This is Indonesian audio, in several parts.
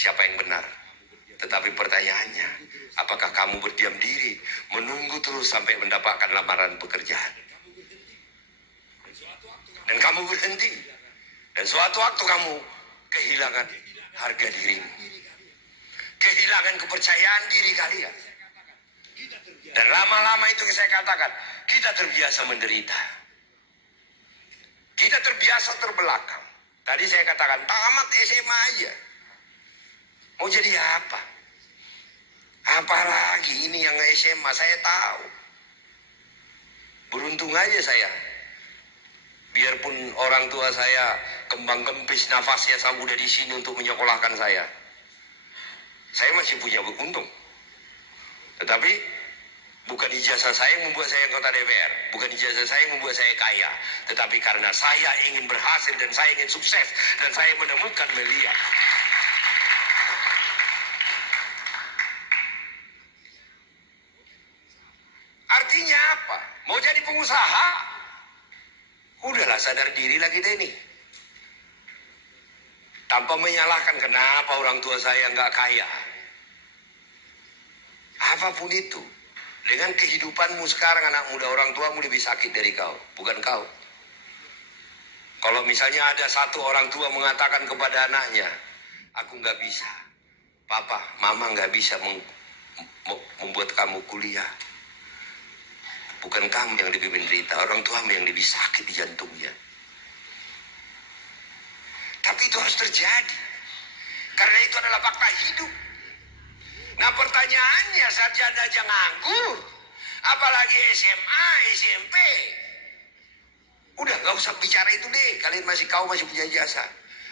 siapa yang benar. Tetapi pertanyaannya, apakah kamu berdiam diri, menunggu terus sampai mendapatkan lamaran pekerjaan? Dan kamu berhenti. Dan suatu waktu kamu kehilangan harga dirimu. Kehilangan kepercayaan diri kalian. Dan lama-lama itu saya katakan, kita terbiasa menderita. Kita terbiasa terbelakang. Tadi saya katakan, tamat SMA aja. Mau jadi apa? Apalagi ini yang SMA, saya tahu. Beruntung aja saya. Biarpun orang tua saya kembang kempis nafasnya sama udah di sini untuk menyekolahkan saya. Saya masih punya untung. Tetapi bukan ijazah saya yang membuat saya anggota DPR. Bukan ijazah saya yang membuat saya kaya. Tetapi karena saya ingin berhasil dan saya ingin sukses. Dan saya menemukan Melia. Artinya apa? Mau jadi pengusaha? Udahlah sadar diri lagi deh nih. Tanpa menyalahkan kenapa orang tua saya nggak kaya. Apapun itu. Dengan kehidupanmu sekarang anak muda, orang tuamu lebih sakit dari kau. Bukan kau. Kalau misalnya ada satu orang tua mengatakan kepada anaknya, aku nggak bisa. Papa, mama nggak bisa membuat kamu kuliah. Bukan kamu yang lebih menderita, orang tuamu yang lebih sakit di jantungnya. Tapi itu harus terjadi. Karena itu adalah fakta hidup. Nah pertanyaannya, sarjana aja nganggur. Apalagi SMA, SMP. Udah gak usah bicara itu deh. Kalian kau masih punya jasa.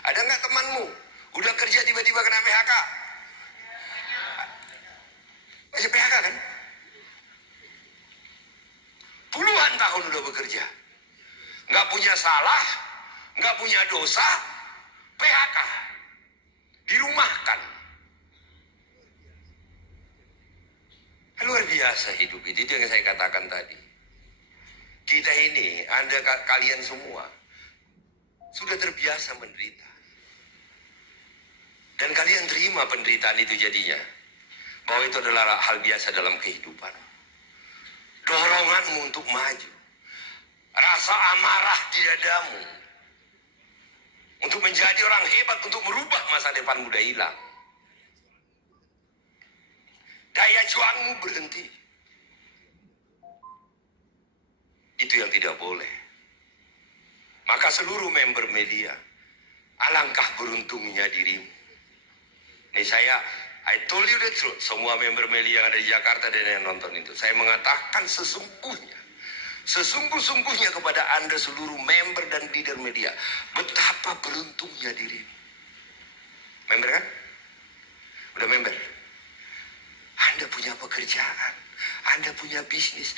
Ada gak temanmu? Udah kerja tiba-tiba kena PHK? Masih PHK kan? Puluhan tahun udah bekerja. Gak punya salah, gak punya dosa, PHK. Dirumahkan. Luar biasa hidup ini, itu yang saya katakan tadi. Kita ini, kalian semua, sudah terbiasa menderita. Dan kalian terima penderitaan itu jadinya. Bahwa itu adalah hal biasa dalam kehidupan. Doronganmu untuk maju. Rasa amarah di dadamu. Untuk menjadi orang hebat, untuk merubah masa depan muda hilang. Daya juangmu berhenti. Itu yang tidak boleh. Maka seluruh member media, alangkah beruntungnya dirimu. Ini I told you the truth. Semua member media yang ada di Jakarta dan yang nonton itu, saya mengatakan sesungguh-sungguhnya kepada Anda seluruh member dan leader media, betapa beruntungnya dirimu. Member kan? Udah member? Anda punya pekerjaan, Anda punya bisnis,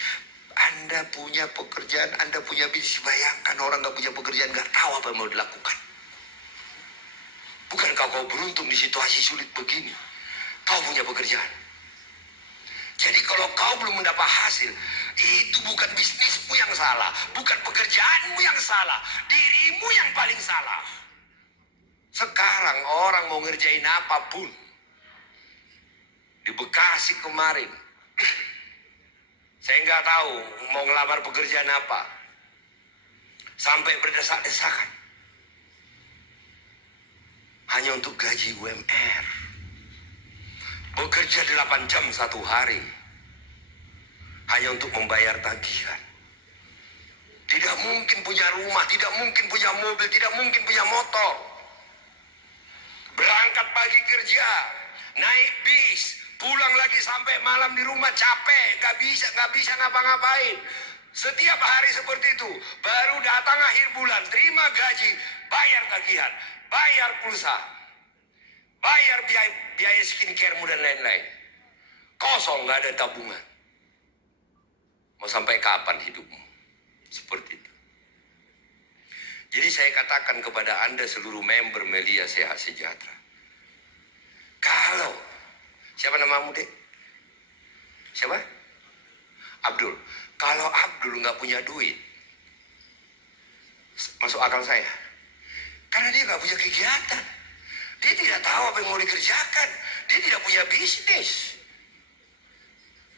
Anda punya pekerjaan, Anda punya bisnis. Bayangkan orang gak punya pekerjaan, gak tahu apa yang mau dilakukan. Bukankah kau beruntung di situasi sulit begini? Kau punya pekerjaan. Jadi kalau kau belum mendapat hasil, itu bukan bisnismu yang salah, bukan pekerjaanmu yang salah, dirimu yang paling salah. Sekarang orang mau ngerjain apapun. Di Bekasi kemarin, saya nggak tahu mau ngelamar pekerjaan apa, sampai berdesak-desakan hanya untuk gaji UMR. Bekerja 8 jam satu hari hanya untuk membayar tagihan. Tidak mungkin punya rumah, tidak mungkin punya mobil, tidak mungkin punya motor. Berangkat pagi kerja, naik bis, pulang lagi sampai malam di rumah capek, nggak bisa ngapa-ngapain. Setiap hari seperti itu, baru datang akhir bulan, terima gaji, bayar tagihan, bayar pulsa, bayar biaya skincare dan lain-lain. Kosong, nggak ada tabungan. Mau sampai kapan hidupmu seperti itu? Jadi saya katakan kepada Anda seluruh member Melia Sehat Sejahtera, kalau siapa namamu, Dek? Siapa? Abdul. Kalau Abdul nggak punya duit, masuk akal saya. Karena dia nggak punya kegiatan, Dia tidak tahu apa yang mau dikerjakan. Dia tidak punya bisnis.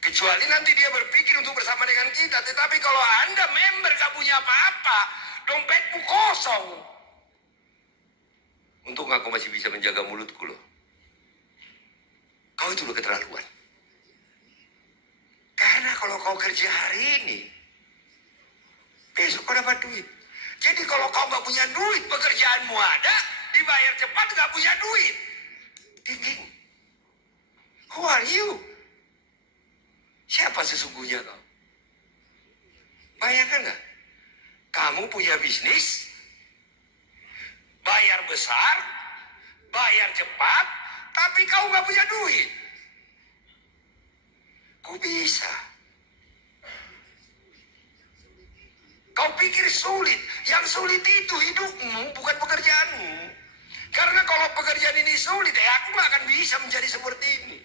Kecuali nanti dia berpikir untuk bersama dengan kita. Tetapi kalau Anda member gak punya apa-apa, dompetmu kosong. Untung aku masih bisa menjaga mulutku loh. Kau itu udah keterlaluan. Karena kalau kau kerja hari ini, besok kau dapat duit. Jadi kalau kau gak punya duit, pekerjaanmu ada, dibayar cepat, gak punya duit. Thinking, who are you? Siapa sesungguhnya kau? Bayangkan gak? Kamu punya bisnis, bayar besar, bayar cepat, tapi kau gak punya duit. Kok bisa? Kau pikir sulit. Yang sulit itu hidupmu, bukan pekerjaanmu. Karena kalau pekerjaan ini sulit, aku gak akan bisa menjadi seperti ini.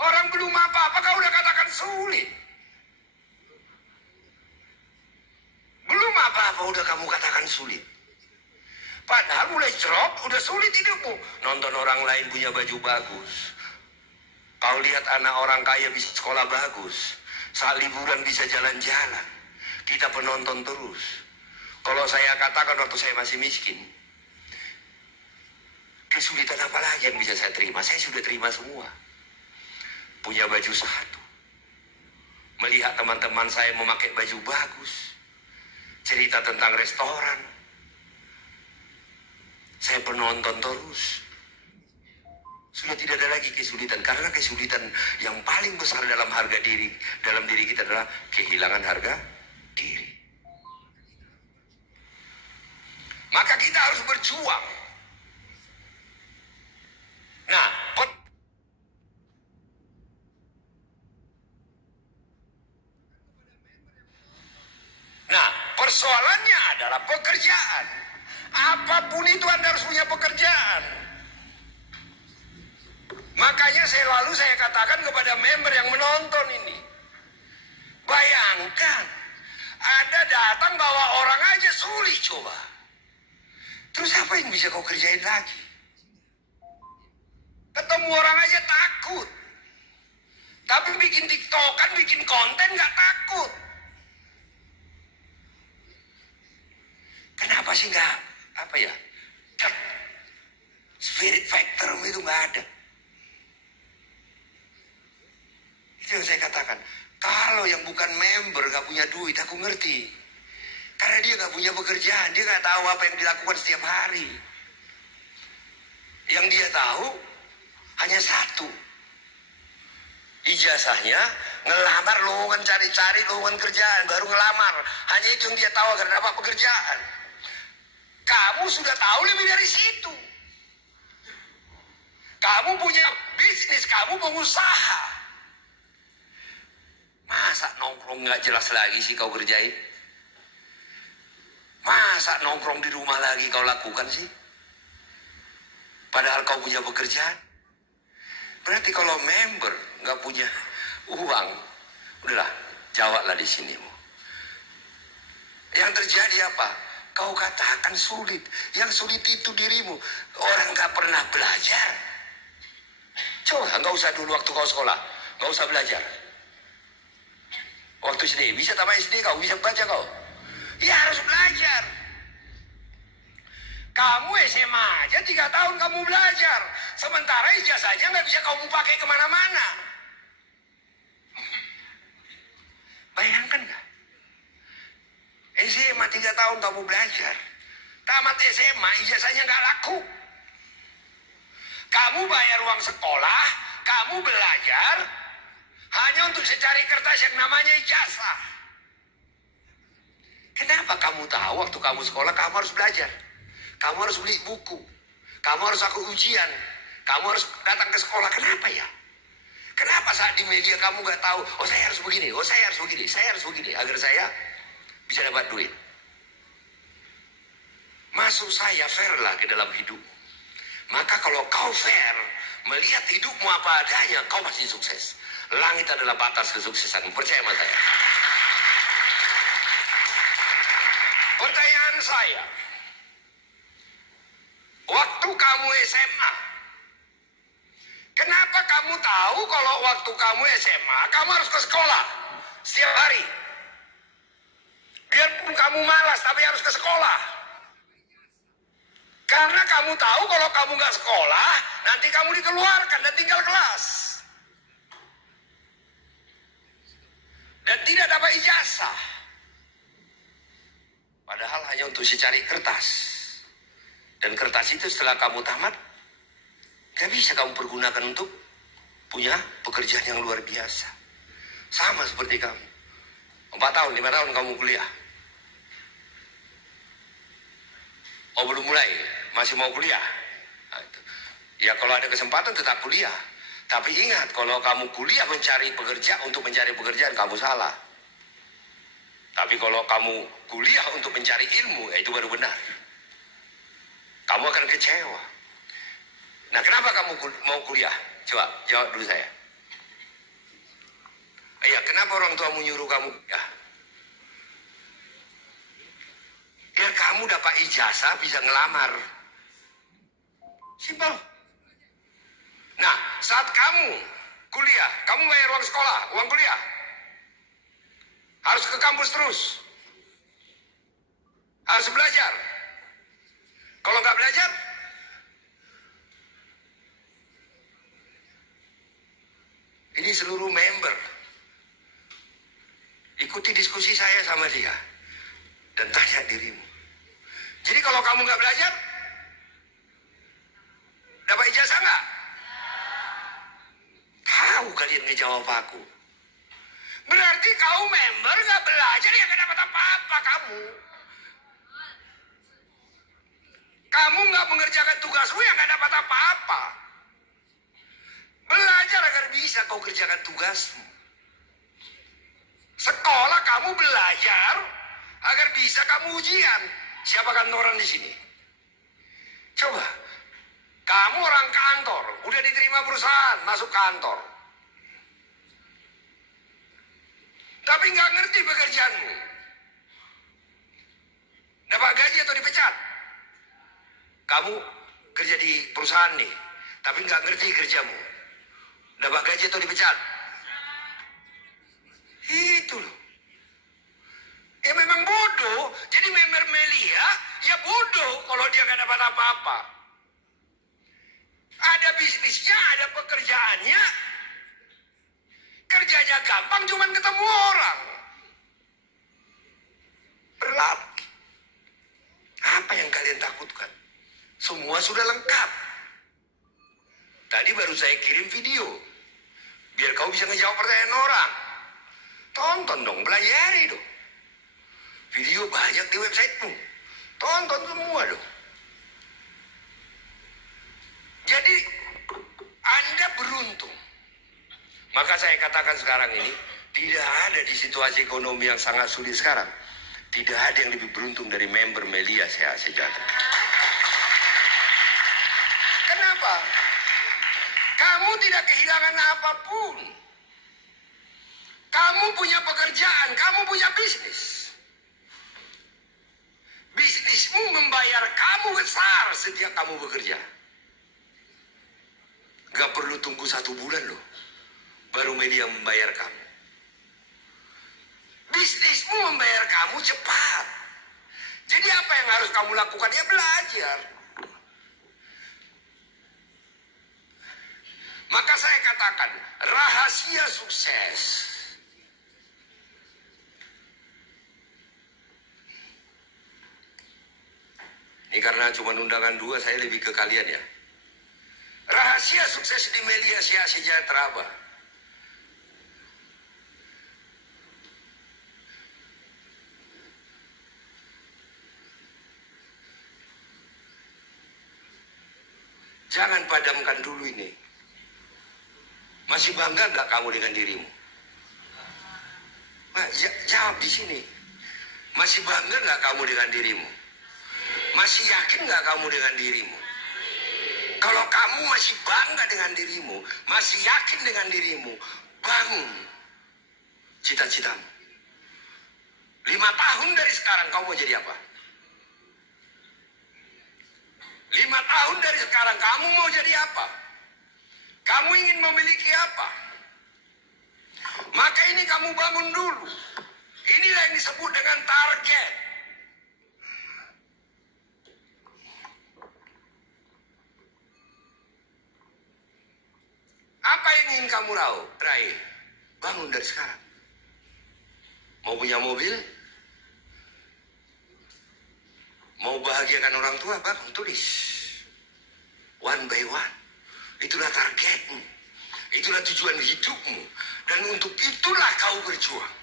Orang belum apa-apa, kau udah katakan sulit. Belum apa-apa, udah kamu katakan sulit. Padahal mulai drop, udah sulit hidupmu. Nonton orang lain punya baju bagus. Kau lihat anak orang kaya bisa sekolah bagus. Saat liburan bisa jalan-jalan. Kita penonton terus. Kalau saya katakan waktu saya masih miskin, kesulitan apa lagi yang bisa saya terima? Saya sudah terima semua. Punya baju satu. Melihat teman-teman saya memakai baju bagus. Cerita tentang restoran. Saya penonton terus. Sudah tidak ada lagi kesulitan. Karena kesulitan yang paling besar dalam diri kita adalah kehilangan harga diri. Maka kita harus berjuang. Nah, persoalannya adalah pekerjaan. Apapun itu Anda harus punya pekerjaan. Makanya saya katakan kepada member yang menonton ini. Bayangkan, Anda datang bawa orang aja sulit coba. Terus apa yang bisa kau kerjain lagi? Ketemu orang aja takut. Tapi bikin TikTokan, bikin konten gak takut. Kenapa sih gak, spirit factor itu gak ada. Itu yang saya katakan. Kalau yang bukan member gak punya duit, aku ngerti. Karena dia gak punya pekerjaan, dia gak tahu apa yang dilakukan setiap hari. Yang dia tahu hanya satu. Ijazahnya ngelamar, lowongan cari-cari, lowongan kerjaan, baru ngelamar. Hanya itu yang dia tahu agar dapat pekerjaan. Kamu sudah tahu lebih dari situ. Kamu punya bisnis, kamu pengusaha. Masa nongkrong gak jelas lagi sih kau kerjain? Masa nongkrong di rumah lagi kau lakukan sih? Padahal kau punya pekerjaan. Berarti kalau member gak punya uang, udahlah, jawablah di sini. Yang terjadi apa? Kau katakan sulit. Yang sulit itu dirimu. Orang gak pernah belajar. Coba gak usah dulu waktu kau sekolah, gak usah belajar. Waktu SD, bisa tamat SD kau, bisa baca kau. Ya harus belajar. Kamu SMA aja 3 tahun kamu belajar. Sementara ijazahnya nggak bisa kamu pakai kemana-mana. Bayangkan nggak? SMA 3 tahun kamu belajar. Tamat SMA ijazahnya nggak laku. Kamu bayar uang sekolah, kamu belajar hanya untuk secari kertas yang namanya ijazah. Kenapa kamu tahu waktu kamu sekolah kamu harus belajar? Kamu harus beli buku. Kamu harus aku ujian. Kamu harus datang ke sekolah. Kenapa ya? Kenapa saat di media kamu gak tahu, oh saya harus begini, oh saya harus begini, saya harus begini, agar saya bisa dapat duit. Masuk saya fair lah ke dalam hidup. Maka kalau kau fair, melihat hidupmu apa adanya, kau pasti sukses. Langit adalah batas kesuksesan. Percaya sama saya. Pertanyaan saya, Waktu kamu SMA, kenapa kamu tahu kalau waktu kamu SMA, kamu harus ke sekolah setiap hari? Biarpun kamu malas, tapi harus ke sekolah. Karena kamu tahu kalau kamu nggak sekolah, nanti kamu dikeluarkan dan tinggal kelas. Dan tidak dapat ijazah. Padahal hanya untuk secari kertas. Dan kertas itu setelah kamu tamat, gak bisa kamu pergunakan untuk punya pekerjaan yang luar biasa. Sama seperti kamu. 4 tahun, 5 tahun kamu kuliah. Oh belum mulai, masih mau kuliah. Nah, itu. Ya kalau ada kesempatan tetap kuliah. Tapi ingat, kalau kamu kuliah mencari pekerja untuk mencari pekerjaan, kamu salah. Tapi kalau kamu kuliah untuk mencari ilmu, ya itu baru benar. Kamu akan kecewa. Nah kenapa kamu mau kuliah? Coba jawab dulu saya. Iya, kenapa orang tua menyuruh kamu kuliah? Biar kamu dapat ijazah bisa ngelamar. Simpel. Nah, saat kamu kuliah, kamu bayar uang sekolah, uang kuliah. Harus ke kampus terus. Harus belajar. Kalau nggak belajar, ini seluruh member. Ikuti diskusi saya sama dia. Dan tanya dirimu. Jadi kalau kamu nggak belajar, dapat ijazah nggak? Tahu kalian ngejawab aku. Berarti kau member nggak belajar ya nggak dapat apa-apa kamu. Kamu nggak mengerjakan tugasmu ya nggak dapat apa-apa. Belajar agar bisa kau kerjakan tugasmu. Sekolah kamu belajar agar bisa kamu ujian. Siapa kantoran di sini? Coba, kamu orang kantor, udah diterima perusahaan, masuk kantor. Tapi nggak ngerti pekerjaanmu. Dapat gaji atau dipecat? Kamu kerja di perusahaan nih, tapi nggak ngerti kerjamu. Dapat gaji atau dipecat? Itu loh. Ya memang bodoh. Jadi member Melia, ya bodoh kalau dia nggak dapat apa-apa. Ada bisnisnya, ada pekerjaannya. Kerjanya gampang, cuman ketemu orang. Berlatih. Apa yang kalian takutkan? Semua sudah lengkap. Tadi baru saya kirim video. Biar kau bisa ngejawab pertanyaan orang. Tonton dong, pelajari dong. Video banyak di websitemu. Tonton semua dong. Jadi, Anda beruntung. Maka saya katakan sekarang ini, tidak ada di situasi ekonomi yang sangat sulit sekarang. Tidak ada yang lebih beruntung dari member Melia Sehat Sejahtera. Kenapa? Kamu tidak kehilangan apapun. Kamu punya pekerjaan, kamu punya bisnis. Bisnismu membayar kamu besar setiap kamu bekerja. Gak perlu tunggu 1 bulan loh, baru media membayar kamu. Bisnismu membayar kamu cepat. Jadi apa yang harus kamu lakukan? Ya belajar. Maka saya katakan, rahasia sukses. Ini karena cuma undangan 2, saya lebih ke kalian ya. Rahasia sukses di Melia Sehat Sejahtera apa? Jangan padamkan dulu ini. Masih bangga nggak kamu dengan dirimu? Nah, jawab di sini. Masih bangga nggak kamu dengan dirimu? Masih yakin nggak kamu dengan dirimu? Kalau kamu masih bangga dengan dirimu, masih yakin dengan dirimu, bangun cita-citamu. 5 tahun dari sekarang kamu mau jadi apa? 5 tahun tahun dari sekarang kamu mau jadi apa? Kamu ingin memiliki apa? Maka ini kamu bangun dulu. Inilah yang disebut dengan target. Apa yang ingin kamu raih? Bangun dari sekarang. Mau punya mobil? Mau bahagiakan orang tua? Bangun, tulis. One by one. Itulah targetmu. Itulah tujuan hidupmu. Dan untuk itulah kau berjuang.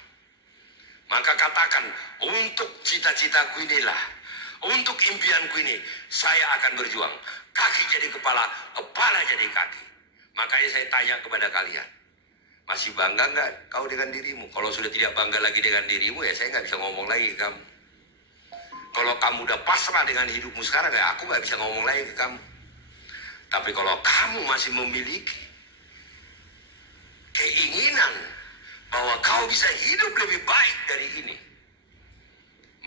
Maka katakan, untuk cita-citaku inilah, untuk impianku ini, saya akan berjuang. Kaki jadi kepala, kepala jadi kaki. Makanya saya tanya kepada kalian, masih bangga nggak kau dengan dirimu? Kalau sudah tidak bangga lagi dengan dirimu, ya saya nggak bisa ngomong lagi ke kamu. Kalau kamu udah pasrah dengan hidupmu sekarang, ya aku nggak bisa ngomong lagi ke kamu. Tapi kalau kamu masih memiliki keinginan bahwa kau bisa hidup lebih baik dari ini,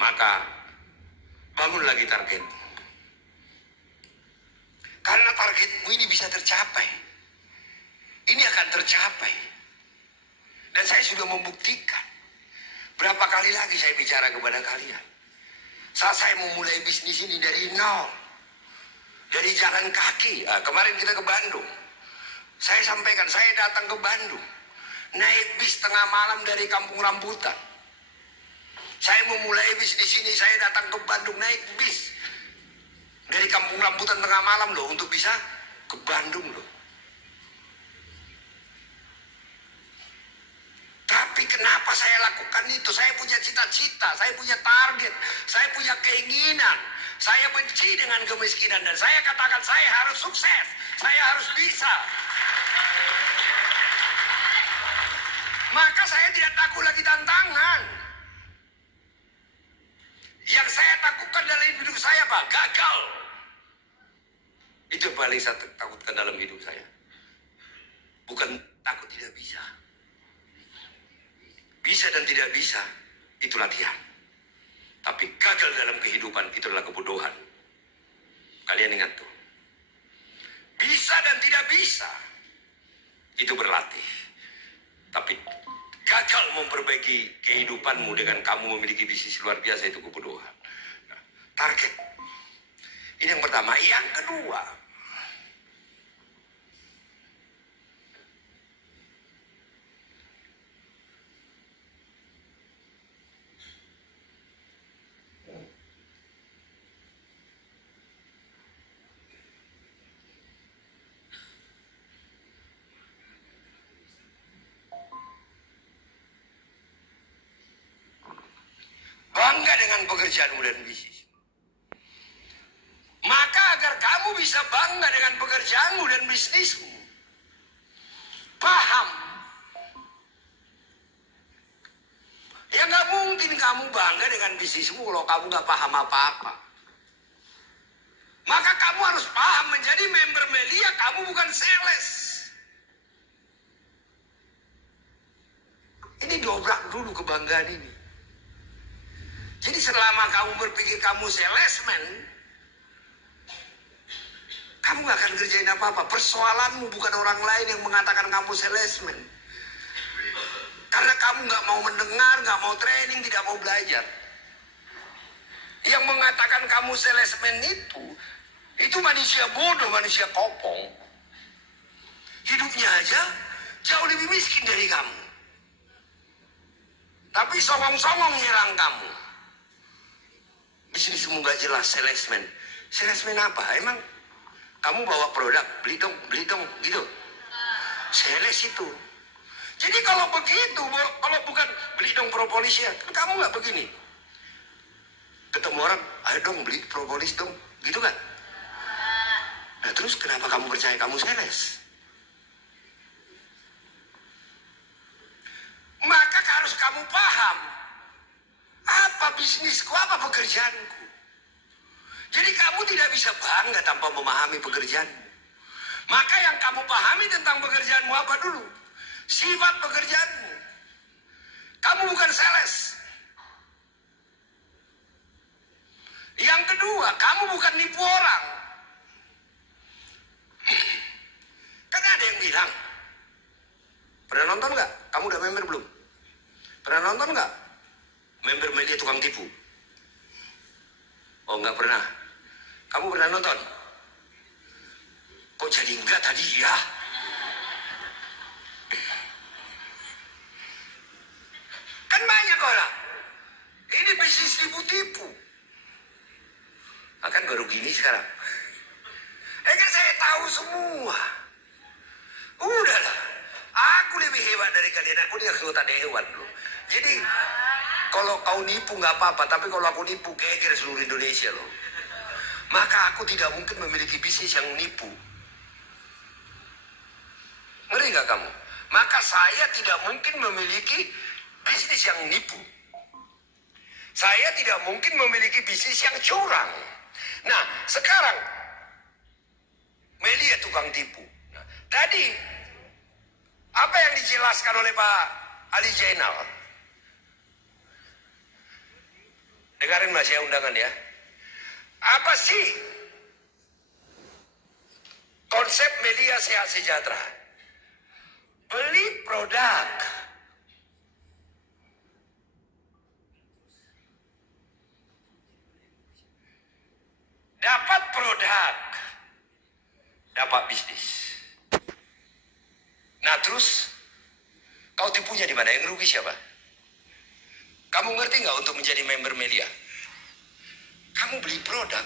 maka bangun lagi targetmu. Karena targetmu ini bisa tercapai. Ini akan tercapai. Dan saya sudah membuktikan. Berapa kali lagi saya bicara kepada kalian. Saat saya memulai bisnis ini dari nol. Dari jalan kaki. Kemarin kita ke Bandung. Saya sampaikan, saya datang ke Bandung. Naik bis tengah malam dari Kampung Rambutan. Saya memulai bisnis ini, saya datang ke Bandung naik bis. Dari Kampung Rambutan tengah malam loh, untuk bisa ke Bandung loh. Tapi kenapa saya lakukan itu? Saya punya cita-cita, saya punya target, saya punya keinginan. Saya benci dengan kemiskinan dan saya katakan saya harus sukses, saya harus bisa. Maka saya tidak takut lagi tantangan. Yang saya takutkan dalam hidup saya apa? Gagal. Itu yang paling saya takutkan dalam hidup saya. Bukan takut tidak bisa. Bisa dan tidak bisa, itu latihan. Tapi gagal dalam kehidupan, itu adalah kebodohan. Kalian ingat tuh. Bisa dan tidak bisa, itu berlatih. Tapi gagal memperbaiki kehidupanmu dengan kamu memiliki bisnis luar biasa, itu kebodohan. Nah, target. Ini yang pertama. Yang kedua, bangga dengan pekerjaanmu dan bisnis. Maka agar kamu bisa bangga dengan pekerjaanmu dan bisnismu, paham. Ya nggak mungkin kamu bangga dengan bisnismu kalau kamu nggak paham apa-apa. Maka kamu harus paham, menjadi member Melia kamu bukan sales. Ini dobrak dulu kebanggaan ini. Jadi selama kamu berpikir kamu salesman, kamu gak akan kerjain apa-apa. Persoalanmu bukan orang lain yang mengatakan kamu salesman. Karena kamu gak mau mendengar, gak mau training, tidak mau belajar. Yang mengatakan kamu salesman itu manusia bodoh, manusia kopong. Hidupnya aja jauh lebih miskin dari kamu. Tapi songong-songong nyerang kamu. Bisnismu gak jelas, salesman. Salesman apa? Emang kamu bawa produk, beli dong, gitu. Sales itu. Jadi kalau begitu, kalau bukan beli dong propolisnya, kan kamu gak begini. Ketemu orang, ayo dong beli propolis dong, gitu kan? Nah terus kenapa kamu percaya kamu sales? Maka harus kamu paham. Apa bisnisku, apa pekerjaanku. Jadi kamu tidak bisa bangga tanpa memahami pekerjaanmu. Maka yang kamu pahami tentang pekerjaanmu apa dulu? Sifat pekerjaanmu. Kamu bukan sales. Yang kedua, kamu bukan nipu orang. Pernah nonton nggak? Kamu udah member belum? Pernah nonton nggak? Member media tukang tipu? Oh, nggak pernah. Kamu pernah nonton? Kok jadi enggak tadi ya? Kan banyak orang. Ini bisnis tipu-tipu. Akan baru gini sekarang. Kan saya tahu semua. Udahlah. Aku lebih hebat dari kalian. Aku dia anggota dewan loh. Jadi kalau kau nipu nggak apa-apa. Tapi kalau aku nipu geger seluruh Indonesia loh. Maka aku tidak mungkin memiliki bisnis yang nipu. Ngeri nggak kamu? Maka saya tidak mungkin memiliki bisnis yang nipu. Saya tidak mungkin memiliki bisnis yang curang. Nah, sekarang media tukang tipu. Nah, tadi apa yang dijelaskan oleh Pak Ali Zainal? Dengarin Mas ya undangan ya. Apa sih konsep media sehat sejahtera? Beli produk. Dapat produk. Dapat bisnis. Nah terus, kau tipunya di mana? Yang rugi siapa? Kamu ngerti nggak untuk menjadi member media? Kamu beli produk.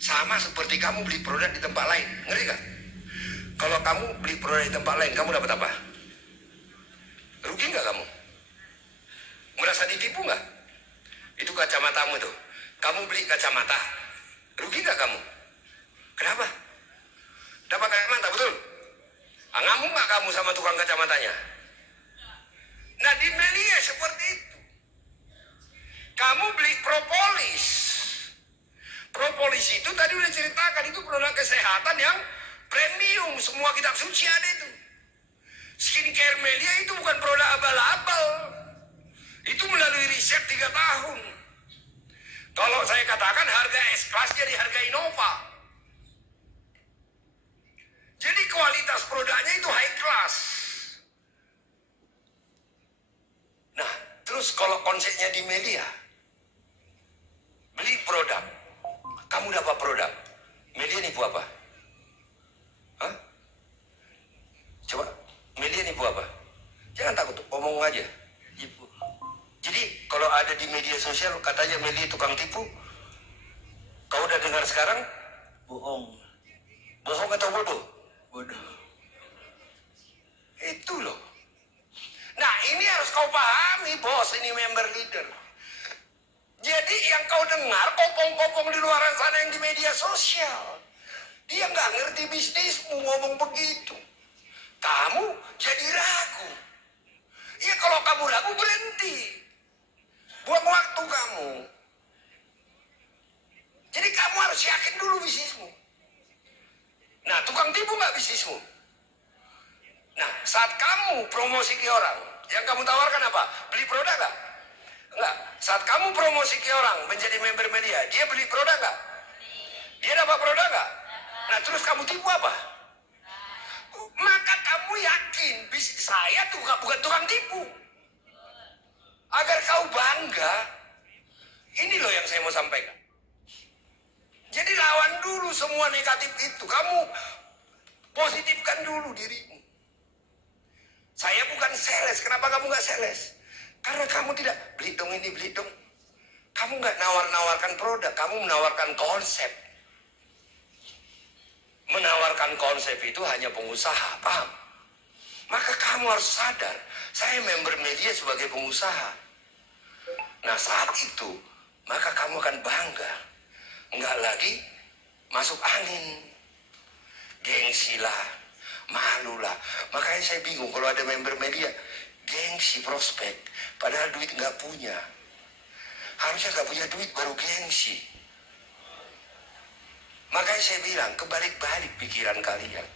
Sama seperti kamu beli produk di tempat lain. Ngerti nggak? Kalau kamu beli produk di tempat lain, kamu dapat apa? Rugi nggak kamu? Merasa ditipu nggak? Itu kacamatamu tuh. Kamu beli kacamata. Rugi nggak kamu? Kenapa? Dapat kacamata, betul? Ngamuk nggak kamu sama tukang kacamatanya? Nah di media seperti itu. Kamu beli propolis. Propolis itu tadi udah ceritakan, itu produk kesehatan yang premium. Semua kitab suci ada itu. Skincare media itu bukan produk abal-abal. Itu melalui riset 3 tahun. Kalau saya katakan harga S-Class jadi harga Innova. Jadi kualitas produknya itu high class. Nah, terus kalau konsepnya di media, beli produk, kamu dapat produk, media nipu apa? Hah? Coba, media nipu apa? Jangan takut, omong aja. Nipu. Jadi kalau ada di media sosial katanya media tukang tipu, kau udah dengar sekarang? Bohong. Bohong atau bodoh? Bodoh. Itu loh. Nah ini harus kau pahami bos, ini member leader. Jadi yang kau dengar kopong-kopong di luar sana yang di media sosial, dia nggak ngerti bisnismu ngomong begitu. Kamu jadi ragu. Ya kalau kamu ragu berhenti. Buang waktu kamu. Jadi kamu harus yakin dulu bisnismu. Nah tukang tipu nggak bisnismu? Nah saat kamu promosi ke orang, yang kamu tawarkan apa? Beli produk nggak? Enggak. Saat kamu promosi ke orang menjadi member media, dia beli produk nggak? Dia dapat produk nggak? Nah terus kamu tipu apa? Maka kamu yakin bisnis saya tuh bukan tukang tipu. Agar kau bangga, ini loh yang saya mau sampaikan. Jadi lawan dulu semua negatif itu. Kamu positifkan dulu dirimu. Saya bukan sales. Kenapa kamu nggak sales? Karena kamu tidak beli dong ini, beli dong. Kamu nggak nawar-nawarkan produk. Kamu menawarkan konsep. Menawarkan konsep itu hanya pengusaha, paham? Maka kamu harus sadar, saya member media sebagai pengusaha. Nah saat itu, maka kamu akan bangga. Enggak lagi masuk angin. Gengsi lah, malu lah. Makanya saya bingung kalau ada member media. Gengsi prospek, padahal duit nggak punya. Harusnya nggak punya duit baru gengsi. Makanya saya bilang, kebalik-balik pikiran kalian.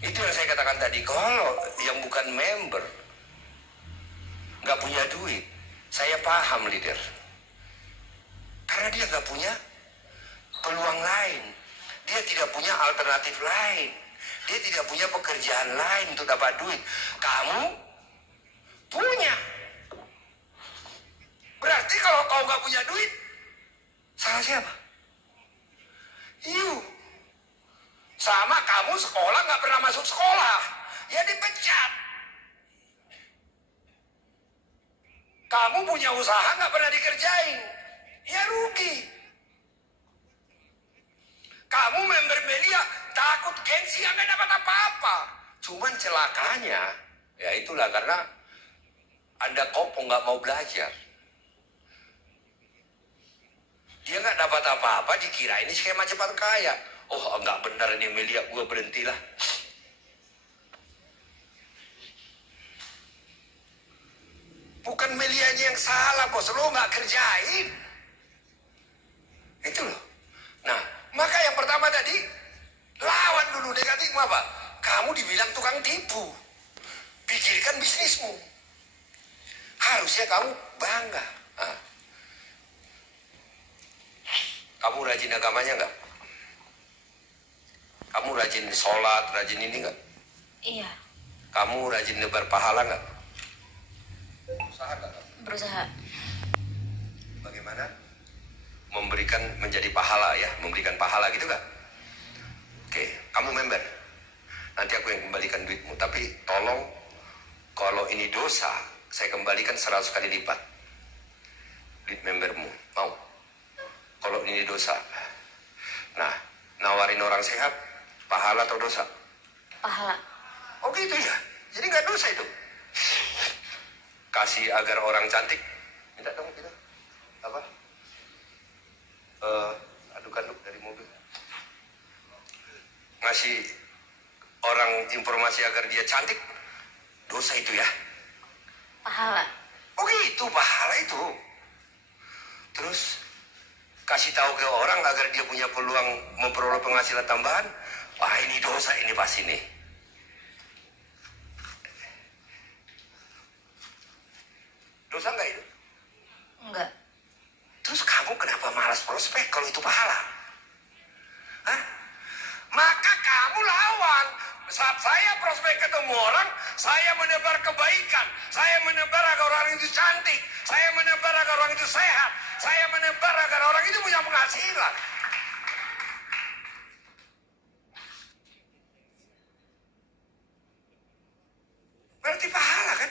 Itu yang saya katakan tadi, kalau yang bukan member, nggak punya duit, saya paham leader. Karena dia nggak punya peluang lain. Dia tidak punya alternatif lain. Dia tidak punya pekerjaan lain untuk dapat duit. Kamu punya. Berarti kalau kau nggak punya duit, salah siapa? You. Sama kamu sekolah nggak pernah masuk sekolah, ya dipecat. Kamu punya usaha nggak pernah dikerjain, ya rugi. Kamu member Melia takut gengsi nggak dapat apa-apa. Cuman celakanya, ya itulah karena Anda kopong nggak mau belajar. Dia nggak dapat apa-apa, dikira ini skema cepat kaya. Oh nggak benar ini Melia, gue berhentilah. Bukan Melianya yang salah bos, lo nggak kerjain. Itu loh. Nah, maka yang pertama tadi, lawan dulu negatifmu apa? Kamu dibilang tukang tipu. Pikirkan bisnismu. Harusnya kamu bangga. Nah. Kamu rajin agamanya nggak? Kamu rajin sholat, rajin ini nggak? Iya. Kamu rajin nebar pahala nggak? Usaha nggak? Berusaha. Bagaimana? Memberikan menjadi pahala ya, memberikan pahala gitu nggak? Oke, kamu member. Nanti aku yang kembalikan duitmu, tapi tolong kalau ini dosa, saya kembalikan 100 kali lipat duit membermu. Mau? Kalau ini dosa. Nah, nawarin orang sehat, pahala atau dosa? Pahala. Oh gitu ya? Jadi nggak dosa itu? Kasih agar orang cantik. Minta dong kita. Apa? Aduk-aduk dari mobil. Ngasih orang informasi agar dia cantik. Dosa itu ya? Pahala. Oh gitu, pahala itu. Terus kasih tahu ke orang agar dia punya peluang memperoleh penghasilan tambahan. Wah ini dosa ini pasti nih. Dosa nggak itu? Enggak. Terus kamu kenapa malas prospek kalau itu pahala? Hah? Maka kamu lawan. Saat saya prospek ketemu orang, saya menebar kebaikan. Saya menebar agar orang itu cantik. Saya menebar agar orang itu sehat. Saya menebar agar orang itu punya penghasilan. Berarti pahala kan?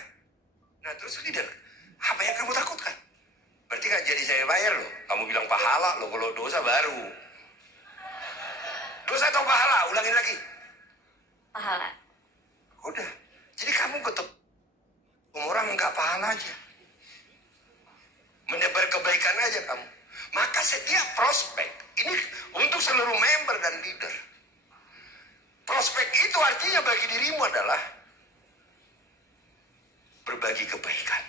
Nah terus leader, apa yang kamu takutkan? Berarti gak jadi saya bayar loh. Kamu bilang pahala loh, kalau dosa baru. Dosa atau pahala? Ulangin lagi. Pahala. Udah. Jadi kamu ketemu orang nggak pahala aja. Menebar kebaikan aja kamu. Maka setiap prospek, ini untuk seluruh member dan leader. Prospek itu artinya bagi dirimu adalah berbagi kebaikan.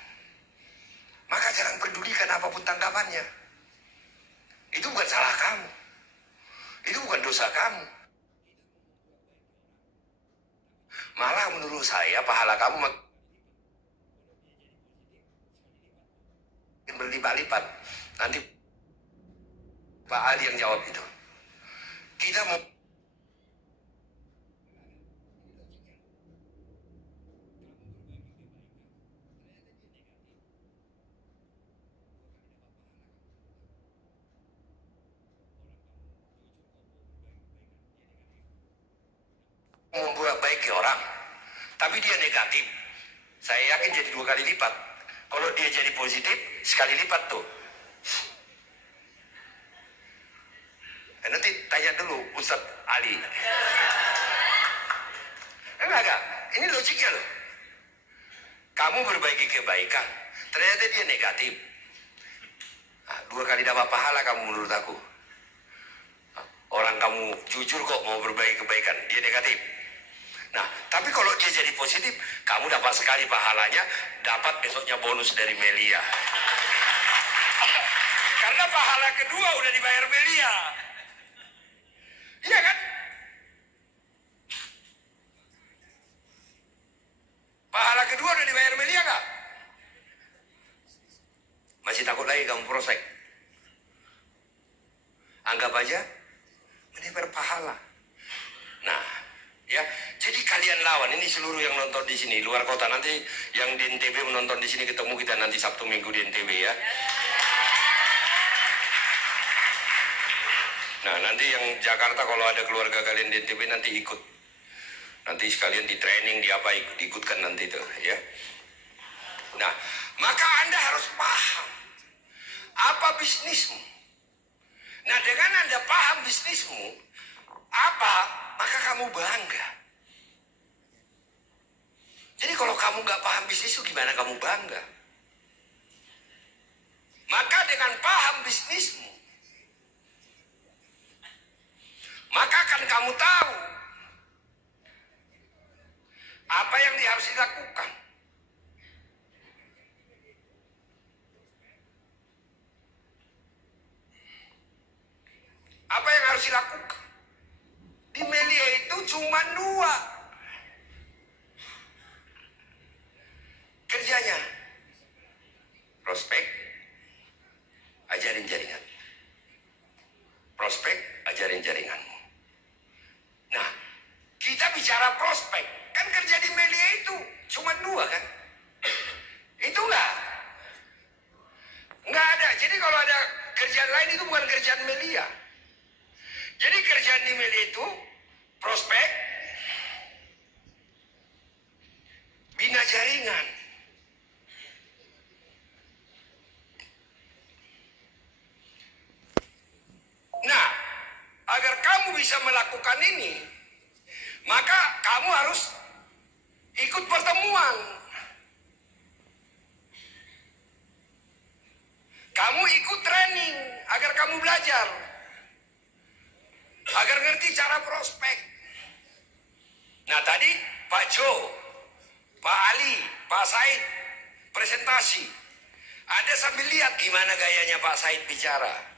Maka jangan pedulikan apapun tanggapannya. Itu bukan salah kamu. Itu bukan dosa kamu. Malah menurut saya pahala kamu makin berlipat-lipat. Nanti Pak Ali yang jawab itu. Kita mau membuat baik ke orang, tapi dia negatif, saya yakin jadi 2 kali lipat. Kalau dia jadi positif, sekali lipat tuh. Nanti tanya dulu Ustadz Ali. Enggak, ini logiknya loh. Kamu berbagi kebaikan, ternyata dia negatif. Nah, 2 kali dapat pahala kamu menurut aku. Orang kamu jujur kok mau berbagi kebaikan, dia negatif. Nah, tapi kalau dia jadi positif, kamu dapat sekali pahalanya, dapat besoknya bonus dari Melia. Karena pahala kedua udah dibayar Melia. Iya kan? Pahala kedua udah dibayar Melia nggak? Masih takut lagi kamu prospek? Anggap aja menebar pahala. Nah, ya kawan-kawan, ini seluruh yang nonton di sini, luar kota, nanti yang di NTB menonton di sini, ketemu kita nanti Sabtu Minggu di NTB ya. Nah, nanti yang Jakarta kalau ada keluarga kalian di NTB nanti ikut. Nanti sekalian di training, di apa, ikutkan nanti itu ya. Nah, maka Anda harus paham apa bisnismu. Nah, dengan Anda paham bisnismu apa, maka kamu bangga. Jadi kalau kamu nggak paham bisnismu, gimana kamu bangga? Maka dengan paham bisnismu, maka akan kamu tahu apa yang harus dilakukan. Apa yang harus dilakukan? Di Melia itu cuma 2 kerjanya. Prospek, ajarin jaringan. Prospek, ajarin jaringanmu. Nah, kita bicara prospek, kan kerja di Melia itu cuma 2 kan? Itu enggak ada. Jadi kalau ada kerjaan lain itu bukan kerjaan Melia. Jadi kerjaan di Melia itu prospek, bina jaringan. Nah, agar kamu bisa melakukan ini, maka kamu harus ikut pertemuan. Kamu ikut training agar kamu belajar. Agar ngerti cara prospek. Nah, tadi Pak Jo, Pak Ali, Pak Said presentasi. Anda sambil lihat gimana gayanya Pak Said bicara.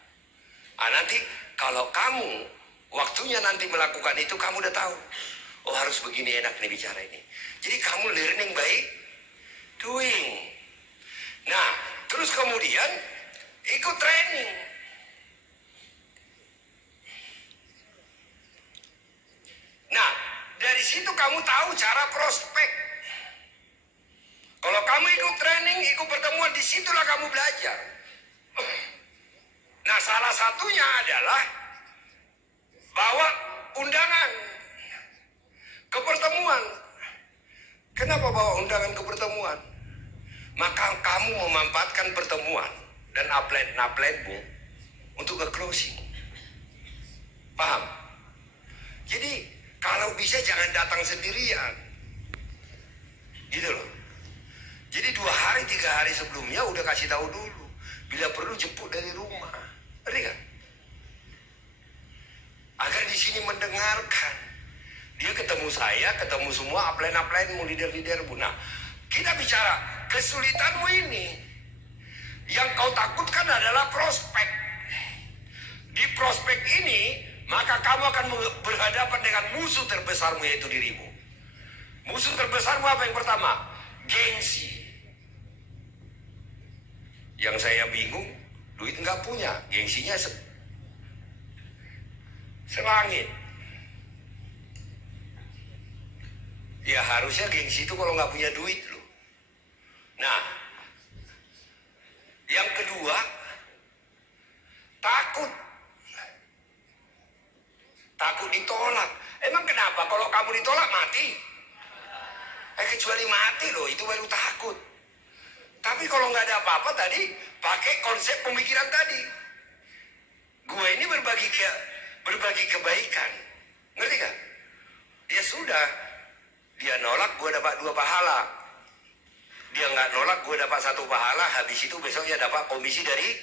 Nanti kalau kamu waktunya nanti melakukan itu, kamu udah tahu. Oh, harus begini, enak nih bicara ini. Jadi kamu learning by doing. Nah, terus kemudian ikut training. Nah, dari situ kamu tahu cara prospek. Kalau kamu ikut training, ikut pertemuan, disitulah kamu belajar. Nah, salah satunya adalah bawa undangan ke pertemuan. Kenapa bawa undangan ke pertemuan? Maka kamu memanfaatkan pertemuan dan upline-upline-mu untuk ke closing. Paham? Jadi kalau bisa jangan datang sendirian. Gitu loh. Jadi 2 hari 3 hari sebelumnya udah kasih tahu dulu. Bila perlu jemput dari rumah. Ngerti kan? Agar di sini mendengarkan. Dia ketemu saya, ketemu semua upline-upline-mu, leader-leadermu. Nah, kita bicara kesulitanmu ini. Yang kau takutkan adalah prospek. Di prospek ini, maka kamu akan berhadapan dengan musuh terbesarmu, yaitu dirimu. Musuh terbesarmu apa yang pertama? Gengsi. Yang saya bingung, duit nggak punya, gengsinya selangit. Ya harusnya gengsi itu kalau nggak punya duit loh. Nah, yang kedua, takut. Takut ditolak. Emang kenapa? Kalau kamu ditolak mati? Kecuali mati loh, itu baru takut. Tapi kalau nggak ada apa-apa tadi, pakai konsep pemikiran tadi. Gue ini berbagi kebaikan. Ngerti kan? Ya sudah, dia nolak, gue dapat 2 pahala. Dia nggak nolak, gue dapat 1 pahala. Habis itu besoknya dapat komisi dari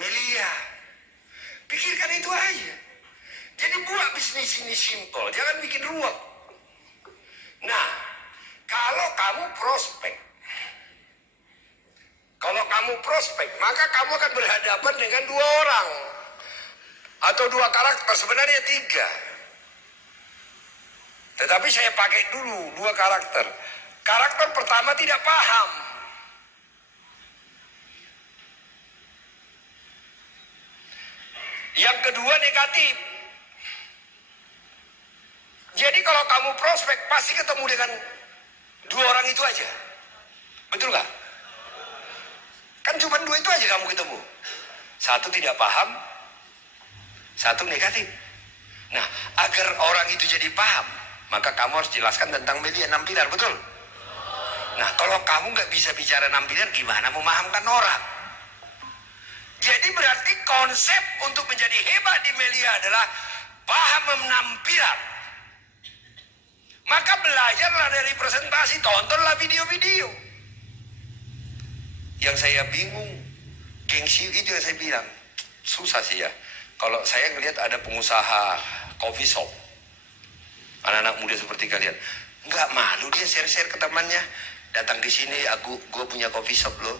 Melia. Pikirkan itu aja. Jadi buat bisnis ini simple, jangan bikin ruwet. Nah, kalau kamu prospek, maka kamu akan berhadapan dengan 2 orang. Atau 2 karakter, sebenarnya 3. Tetapi saya pakai dulu 2 karakter. Karakter pertama tidak paham. Yang kedua negatif. Jadi kalau kamu prospek pasti ketemu dengan dua orang itu aja. Betul nggak? Kan cuma dua itu aja kamu ketemu. Satu tidak paham, satu negatif. Nah, agar orang itu jadi paham, maka kamu harus jelaskan tentang media 6 pilar, betul? Nah, kalau kamu nggak bisa bicara 6 pilar, gimana memahamkan orang? Jadi berarti konsep untuk menjadi hebat di media adalah paham 6 pilar. Maka belajarlah dari presentasi, tontonlah video-video. Yang saya bingung, gengsi itu yang saya bilang, susah sih ya. Kalau saya ngelihat ada pengusaha coffee shop, anak-anak muda seperti kalian, nggak malu dia share-share ke temannya, datang di sini, gue punya coffee shop loh.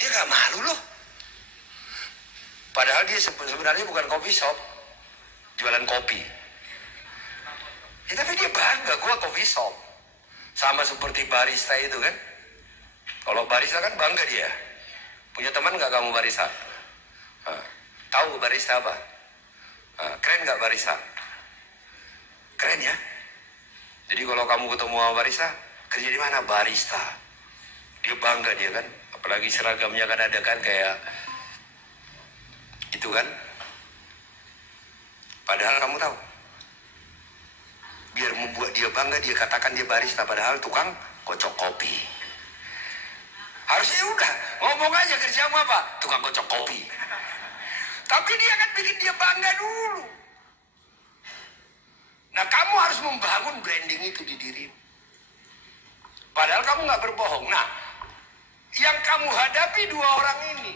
Dia nggak malu loh. Padahal dia sebenarnya bukan coffee shop, jualan kopi. Ya, tapi dia bangga, gue coffee shop. Sama seperti barista itu kan. Kalau barista kan bangga dia. Punya teman nggak kamu barista? Tahu barista apa? Keren nggak barista? Keren ya. Jadi kalau kamu ketemu sama barista, kerja di mana? Barista. Dia bangga dia kan. Apalagi seragamnya kan ada kan kayak itu kan. Padahal kamu tahu, biar membuat dia bangga, dia katakan dia barista, padahal tukang kocok kopi. Harusnya udah ngomong aja kerjamu apa? Tukang kocok kopi. Tapi dia akan bikin dia bangga dulu. Nah, kamu harus membangun branding itu di dirimu. Padahal kamu nggak berbohong. Nah, yang kamu hadapi dua orang ini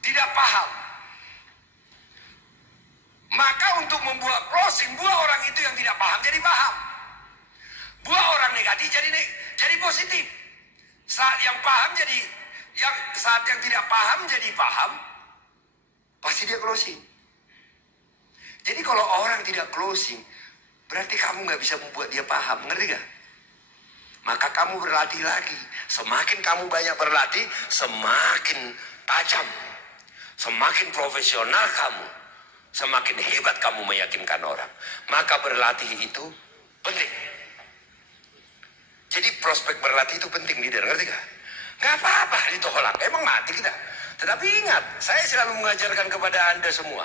tidak paham. Maka untuk membuat closing, buat orang itu yang tidak paham jadi paham. Buat orang negatif jadi positif. Saat yang paham saat yang tidak paham jadi paham, pasti dia closing. Jadi kalau orang tidak closing, berarti kamu nggak bisa membuat dia paham, ngerti gak? Maka kamu berlatih lagi. Semakin kamu banyak berlatih, semakin tajam, semakin profesional kamu, semakin hebat kamu meyakinkan orang. Maka berlatih itu penting. Jadi prospek berlatih itu penting, leader, ngerti gak? Gak apa-apa ditolak, emang mati kita. Tetapi ingat, saya selalu mengajarkan kepada Anda semua,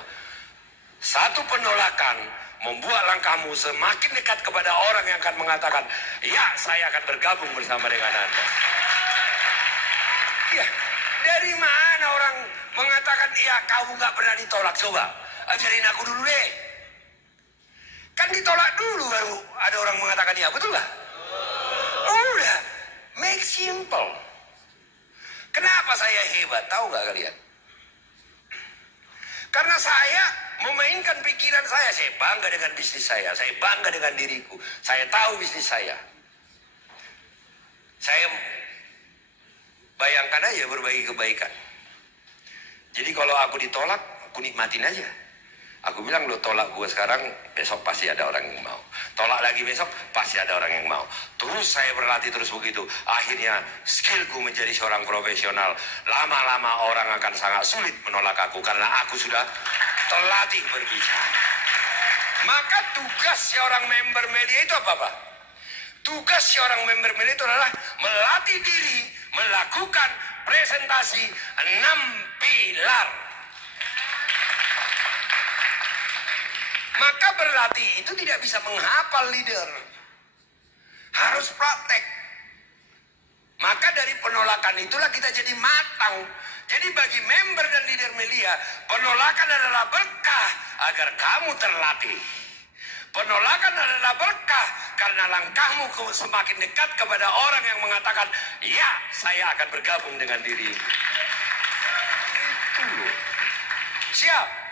satu penolakan membuat langkahmu semakin dekat kepada orang yang akan mengatakan, ya saya akan bergabung bersama dengan Anda. Ya, dari mana orang mengatakan, ya kamu gak pernah ditolak, coba ajarin aku dulu deh. Kan ditolak dulu baru ada orang mengatakan ya, betul gak? Udah, make simple. Kenapa saya hebat? Tahu gak kalian? Karena saya memainkan pikiran saya bangga dengan bisnis saya bangga dengan diriku, saya tahu bisnis saya. Saya bayangkan aja berbagi kebaikan. Jadi kalau aku ditolak, aku nikmatin aja. Aku bilang, lo tolak gue sekarang, besok pasti ada orang yang mau. Tolak lagi besok, pasti ada orang yang mau. Terus saya berlatih terus begitu. Akhirnya skillku menjadi seorang profesional. Lama-lama orang akan sangat sulit menolak aku, karena aku sudah terlatih berbicara. Maka tugas seorang member media itu apa, Pak? Tugas seorang member media itu adalah melatih diri, melakukan presentasi 6 pilar. Maka berlatih itu tidak bisa menghafal, leader. Harus praktek. Maka dari penolakan itulah kita jadi matang. Jadi bagi member dan leader media, penolakan adalah berkah agar kamu terlatih. Penolakan adalah berkah karena langkahmu semakin dekat kepada orang yang mengatakan, ya saya akan bergabung dengan diri. Itu. Siap?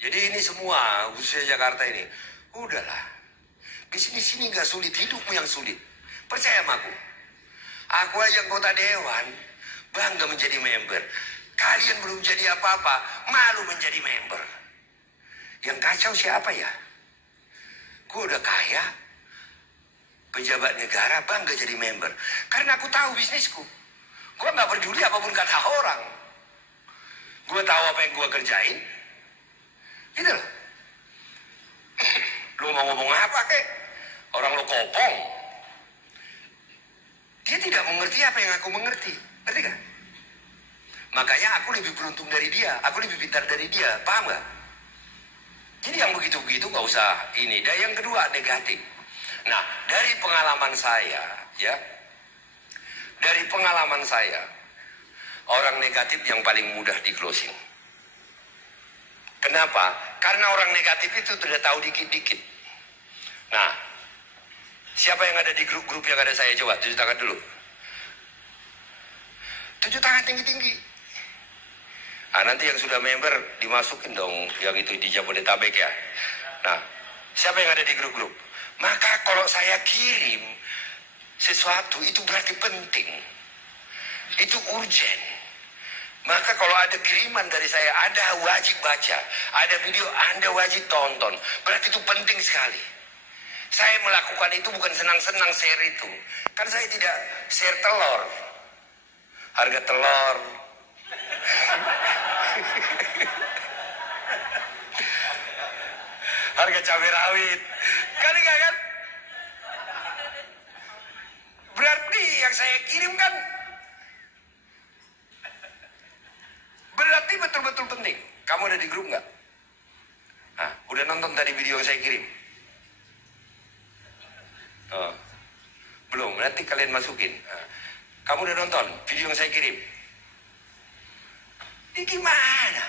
Jadi ini semua, khususnya Jakarta ini, udahlah. Di sini nggak sulit, hidupmu yang sulit. Percaya sama aku. Aku aja anggota dewan, bangga menjadi member. Kalian belum jadi apa-apa, malu menjadi member. Yang kacau siapa ya? Gue udah kaya, pejabat negara, bangga jadi member. Karena aku tahu bisnisku. Gue nggak peduli apapun kata orang. Gue tahu apa yang gue kerjain. Gitu loh. mau ngomong apa kek? Orang lo kopong. Dia tidak mengerti apa yang aku mengerti. Ngerti gak? Makanya aku lebih beruntung dari dia. Aku lebih pintar dari dia. Paham gak? Jadi yang begitu-begitu gak usah ini. Dan yang kedua, negatif. Nah, dari pengalaman saya, ya. Dari pengalaman saya, orang negatif yang paling mudah di closing. Kenapa? Karena orang negatif itu sudah tahu dikit-dikit. Nah, siapa yang ada di grup-grup yang ada saya? Coba tunjuk tangan dulu. Tunjuk tangan tinggi-tinggi. Ah, nanti yang sudah member dimasukin dong, yang itu di Jabodetabek ya. Nah, siapa yang ada di grup-grup? Maka kalau saya kirim sesuatu itu berarti penting. Itu urgent. Maka kalau ada kiriman dari saya, Anda wajib baca. Ada video, Anda wajib tonton. Berarti itu penting sekali. Saya melakukan itu bukan senang-senang share itu. Kan saya tidak share telur. Harga telur. Harga cabai rawit. Kan enggak kan? Berarti yang saya kirim kan berarti betul-betul penting. Kamu ada di grup nggak? Nah, udah nonton tadi video yang saya kirim? Oh, belum, nanti kalian masukin. Nah, kamu udah nonton video yang saya kirim? Ini gimana?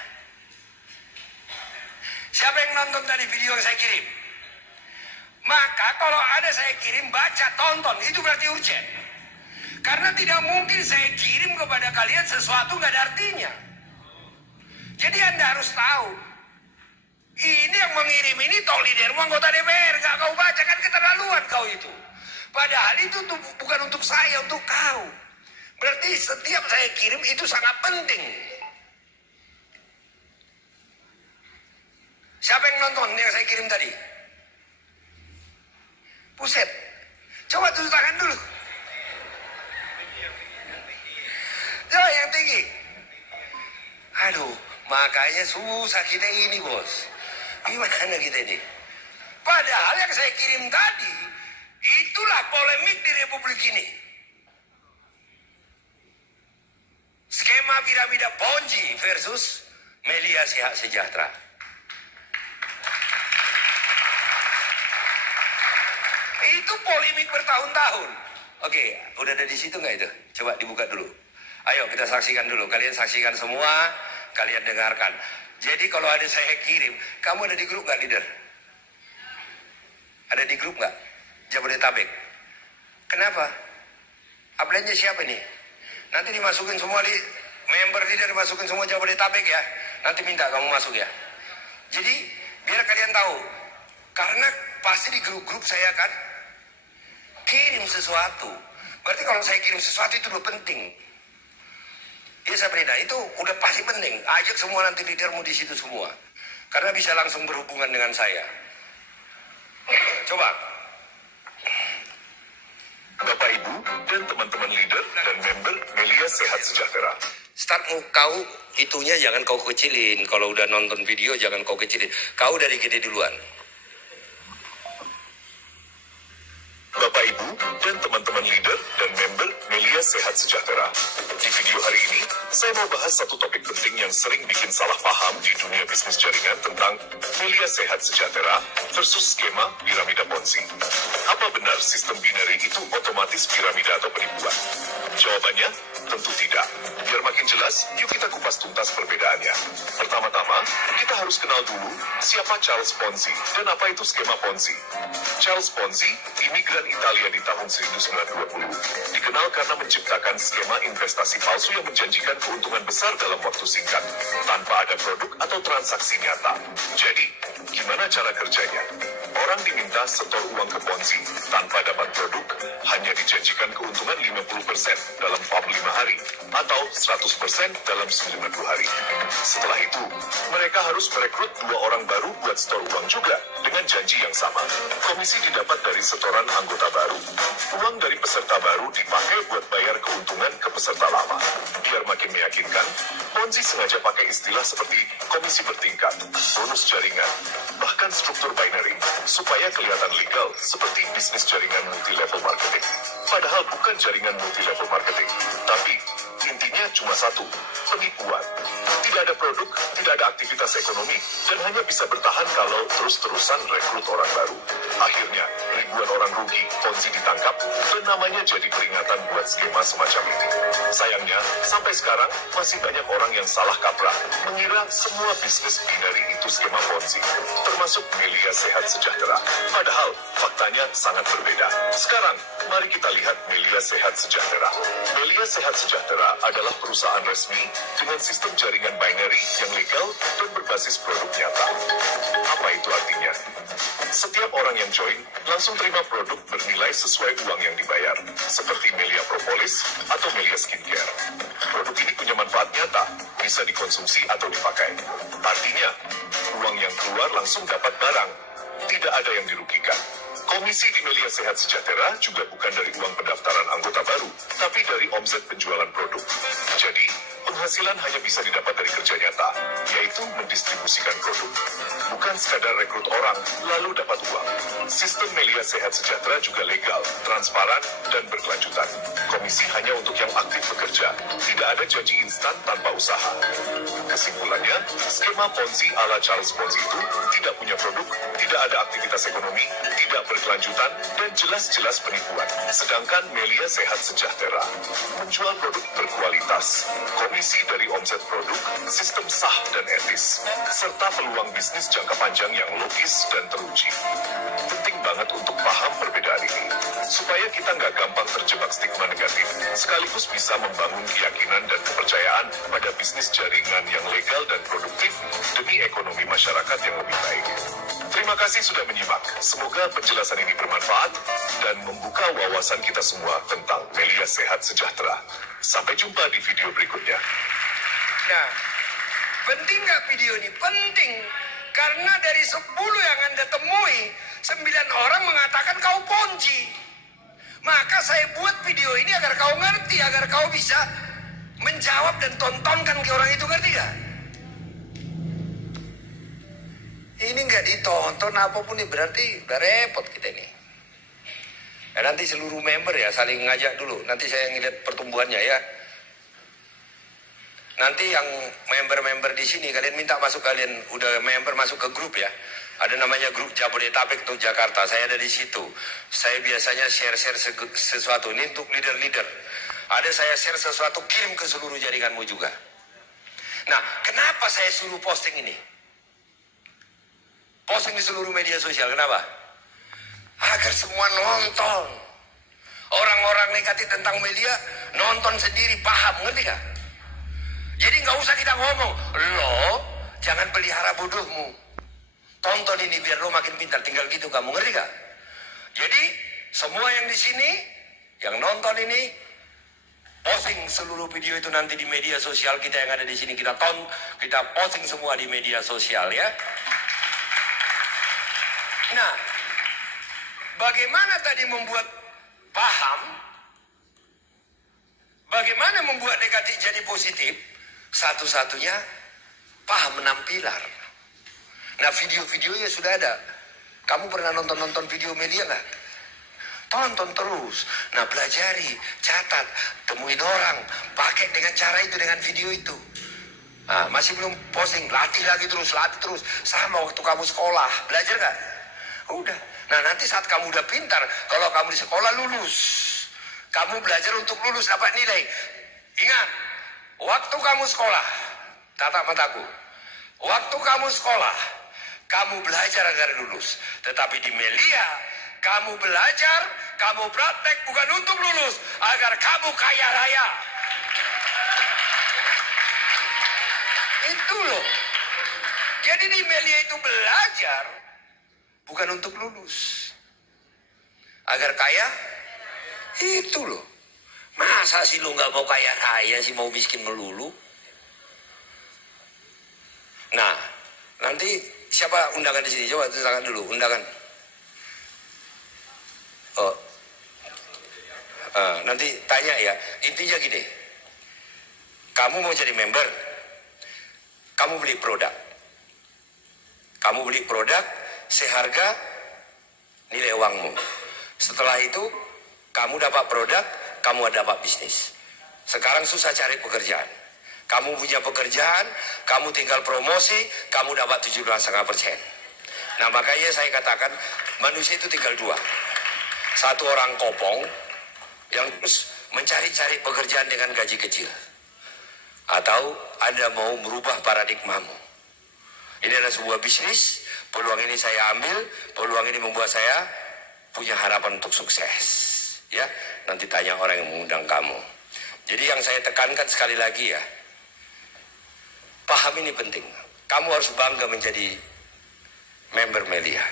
Siapa yang nonton tadi video yang saya kirim? Maka kalau ada saya kirim, baca, tonton, itu berarti urgent. Karena tidak mungkin saya kirim kepada kalian sesuatu nggak ada artinya. Jadi Anda harus tahu, ini yang mengirim ini toh leadermu anggota DPR, nggak kau baca, kan keterlaluan kau itu. Padahal itu tuh bukan untuk saya, untuk kau. Berarti setiap saya kirim itu sangat penting. Siapa yang nonton yang saya kirim tadi? Buset, coba tunjuk tangan dulu. Coba yang tinggi. Aduh, makanya susah kita ini, bos. Gimana kita ini? Padahal yang saya kirim tadi, itulah polemik di Republik ini. Skema piramida Ponzi versus Melia Sejahtera. Itu polemik bertahun-tahun. Oke, udah ada di situ nggak itu? Coba dibuka dulu. Ayo kita saksikan dulu. Kalian saksikan semua, kalian dengarkan. Jadi kalau ada saya kirim, kamu ada di grup nggak, leader? Ada di grup nggak? Jabodetabek. Kenapa? Upline-nya siapa nih? Nanti dimasukin semua di member leader, dimasukin semua Jabodetabek ya. Nanti minta kamu masuk ya. Jadi biar kalian tahu, karena pasti di grup-grup saya kan kirim sesuatu. Berarti kalau saya kirim sesuatu itu udah penting. Iya Sabrina, itu udah pasti penting. Ajak semua nanti leadermu di situ semua. Karena bisa langsung berhubungan dengan saya. Coba. Bapak Ibu dan teman-teman leader dan member Melia Sehat Sejahtera. Startmu kau itunya jangan kau kecilin. Kalau udah nonton video jangan kau kecilin. Kau dari gede duluan. Bapak Ibu dan teman-teman leader dan member Melia Sehat Sejahtera. Di video hari ini, saya mau bahas satu topik penting yang sering bikin salah paham di dunia bisnis jaringan tentang Melia Sehat Sejahtera versus skema piramida Ponzi. Apa benar sistem binary itu otomatis piramida atau penipuan? Jawabannya, tentu tidak. Biar makin jelas, yuk kita kupas tuntas perbedaannya. Pertama-tama, kita harus kenal dulu siapa Charles Ponzi dan apa itu skema Ponzi. Charles Ponzi, imigran Italia di tahun 1920, dikenal karena menciptakan skema investasi palsu yang menjanjikan keuntungan besar dalam waktu singkat, tanpa ada produk atau transaksi nyata. Jadi, gimana cara kerjanya? Orang diminta setor uang ke Ponzi tanpa dapat produk, hanya dijanjikan keuntungan 50% dalam 45 hari atau 100% dalam 90 hari. Setelah itu, mereka harus merekrut 2 orang baru buat setor uang juga dengan janji yang sama. Komisi didapat dari setoran anggota baru. Uang dari peserta baru dipakai buat bayar keuntungan ke peserta lama. Biar makin meyakinkan, Ponzi sengaja pakai istilah seperti komisi bertingkat, bonus jaringan, bahkan dengan struktur binary supaya kelihatan legal seperti bisnis jaringan multi-level marketing. Padahal bukan jaringan multi-level marketing, tapi intinya cuma satu, penipuan. Tidak ada produk, tidak ada aktivitas ekonomi, dan hanya bisa bertahan kalau terus-terusan rekrut orang baru. Akhirnya, ribuan orang rugi, Ponzi ditangkap, dan namanya jadi peringatan buat skema semacam ini. Sayangnya, sampai sekarang masih banyak orang yang salah kaprah, mengira semua bisnis binary itu skema Ponzi, termasuk Melia Sehat Sejahtera. Padahal, faktanya sangat berbeda. Sekarang, mari kita lihat Melia Sehat Sejahtera. Melia Sehat Sejahtera adalah perusahaan resmi dengan sistem jaringan binary yang legal dan berbasis produk nyata. Apa itu artinya? Setiap orang yang join langsung terima produk bernilai sesuai uang yang dibayar, seperti Melia Propolis atau Melia Skincare. Produk ini punya manfaat nyata, bisa dikonsumsi atau dipakai. Artinya, uang yang keluar langsung dapat barang, tidak ada yang dirugikan. Komisi di Melia Sehat Sejahtera juga bukan dari uang pendaftaran anggota baru, tapi dari omset penjualan produk. Jadi, penghasilan hanya bisa didapat dari kerja nyata, yaitu mendistribusikan produk. Bukan sekadar rekrut orang, lalu dapat uang. Sistem Melia Sehat Sejahtera juga legal, transparan, dan berkelanjutan. Komisi hanya untuk yang aktif bekerja, tidak ada janji instan tanpa usaha. Kesimpulannya, skema Ponzi ala Charles Ponzi itu tidak punya produk, tidak ada aktivitas ekonomi, tidak berkelanjutan, dan jelas-jelas penipuan. Sedangkan Melia Sehat Sejahtera menjual produk berkualitas, komisi dari omset produk, sistem sah dan etis, serta peluang bisnis jangka panjang yang logis dan teruji. Penting banget untuk paham perbedaan ini, supaya kita nggak gampang terjebak stigma negatif, sekaligus bisa membangun keyakinan dan kepercayaan pada bisnis jaringan yang legal dan produktif demi ekonomi masyarakat yang lebih baik. Terima kasih sudah menyimak. Semoga penjelasan ini bermanfaat dan membuka wawasan kita semua tentang Melia Sehat Sejahtera. Sampai jumpa di video berikutnya. Nah, penting nggak video ini? Penting. Karena dari 10 yang Anda temui, 9 orang mengatakan kau Ponzi. Maka saya buat video ini agar kau ngerti, agar kau bisa menjawab dan tontonkan ke orang itu, ngerti gak? Ini nggak ditonton apapun nih, berarti udah repot kita ini. Nanti seluruh member ya saling ngajak dulu. Nanti saya ngeliat pertumbuhannya ya. Nanti yang member-member di sini kalian minta masuk, kalian udah member masuk ke grup ya. Ada namanya grup Jabodetabek untuk Jakarta. Saya ada di situ. Saya biasanya share-share sesuatu ini untuk leader-leader. Ada saya share sesuatu, kirim ke seluruh jaringanmu juga. Nah, kenapa saya suruh posting ini? Posting di seluruh media sosial, kenapa? Agar semua nonton. Orang-orang negatif tentang media nonton sendiri, paham, ngerti gak? Jadi nggak usah kita ngomong, lo jangan pelihara bodohmu. Tonton ini biar lo makin pintar, tinggal gitu kamu, ngerti gak? Jadi semua yang di sini, yang nonton ini, posting seluruh video itu nanti di media sosial kita yang ada di sini, kita posting semua di media sosial ya. Nah, bagaimana tadi membuat paham? Bagaimana membuat negatif jadi positif? Satu-satunya paham 6 pilar. Nah, video-videonya sudah ada. Kamu pernah nonton video media nggak? Tonton terus. Nah, pelajari, catat, temuin orang, pakai dengan cara itu, dengan video itu. Nah, masih belum posting, latih lagi terus, sama waktu kamu sekolah, belajar nggak? Udah. Nah, nanti saat kamu udah pintar, kalau kamu di sekolah lulus, kamu belajar untuk lulus, dapat nilai. Ingat, waktu kamu sekolah, tatap mataku, waktu kamu sekolah, kamu belajar agar lulus. Tetapi di Melia, kamu belajar, kamu praktek bukan untuk lulus, agar kamu kaya raya. Itu loh. Jadi di Melia itu belajar bukan untuk lulus, agar kaya. Itu loh. Masa sih lo nggak mau kaya raya sih, mau miskin melulu? Nah, nanti siapa undangan di sini? Coba tangan dulu, undangan. Oh, nanti tanya ya. Intinya gini, kamu mau jadi member, kamu beli produk, seharga nilai uangmu. Setelah itu kamu dapat produk, kamu dapat bisnis. Sekarang susah cari pekerjaan. Kamu punya pekerjaan, kamu tinggal promosi, kamu dapat 17,5%. Nah makanya saya katakan manusia itu tinggal dua. Satu orang kopong yang terus mencari-cari pekerjaan dengan gaji kecil. Atau Anda mau merubah paradigmamu. Ini adalah sebuah bisnis, peluang ini saya ambil, peluang ini membuat saya punya harapan untuk sukses. Ya, nanti tanya orang yang mengundang kamu. Jadi yang saya tekankan sekali lagi ya, paham ini penting. Kamu harus bangga menjadi member Melia.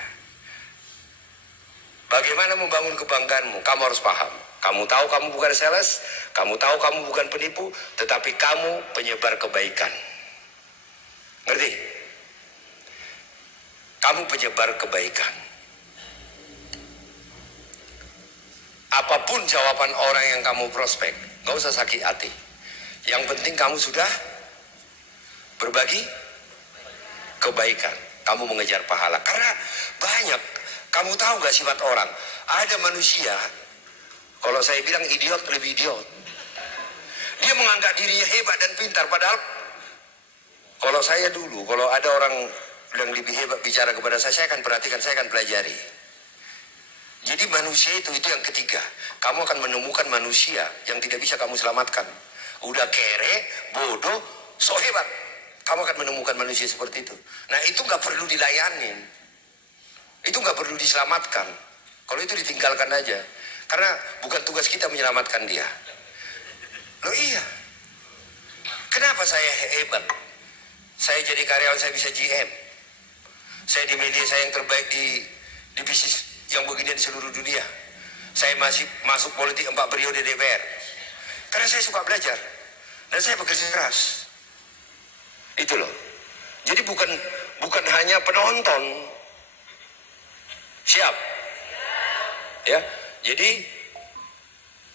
Bagaimana membangun kebanggaanmu? Kamu harus paham. Kamu tahu kamu bukan sales, kamu tahu kamu bukan penipu, tetapi kamu penyebar kebaikan. Ngerti? Kamu penyebar kebaikan. Apapun jawaban orang yang kamu prospek, gak usah sakit hati. Yang penting kamu sudah berbagi kebaikan. Kamu mengejar pahala. Karena banyak, kamu tahu gak sifat orang? Ada manusia, kalau saya bilang idiot lebih idiot. Dia menganggap dirinya hebat dan pintar. Padahal kalau saya dulu, kalau ada orang yang lebih hebat bicara kepada saya akan perhatikan, saya akan pelajari. Jadi manusia itu yang ketiga. Kamu akan menemukan manusia yang tidak bisa kamu selamatkan. Udah kere, bodoh, sok hebat. Kamu akan menemukan manusia seperti itu. Nah itu gak perlu dilayanin. Itu gak perlu diselamatkan. Kalau itu ditinggalkan aja. Karena bukan tugas kita menyelamatkan dia. Loh iya. Kenapa saya hebat? Saya jadi karyawan, saya bisa GM. Saya di media saya yang terbaik di bisnis yang begini di seluruh dunia. Saya masih masuk politik 4 periode DPR. Karena saya suka belajar. Dan saya bekerja keras. Itu loh. Jadi bukan hanya penonton. Siap? Ya. Jadi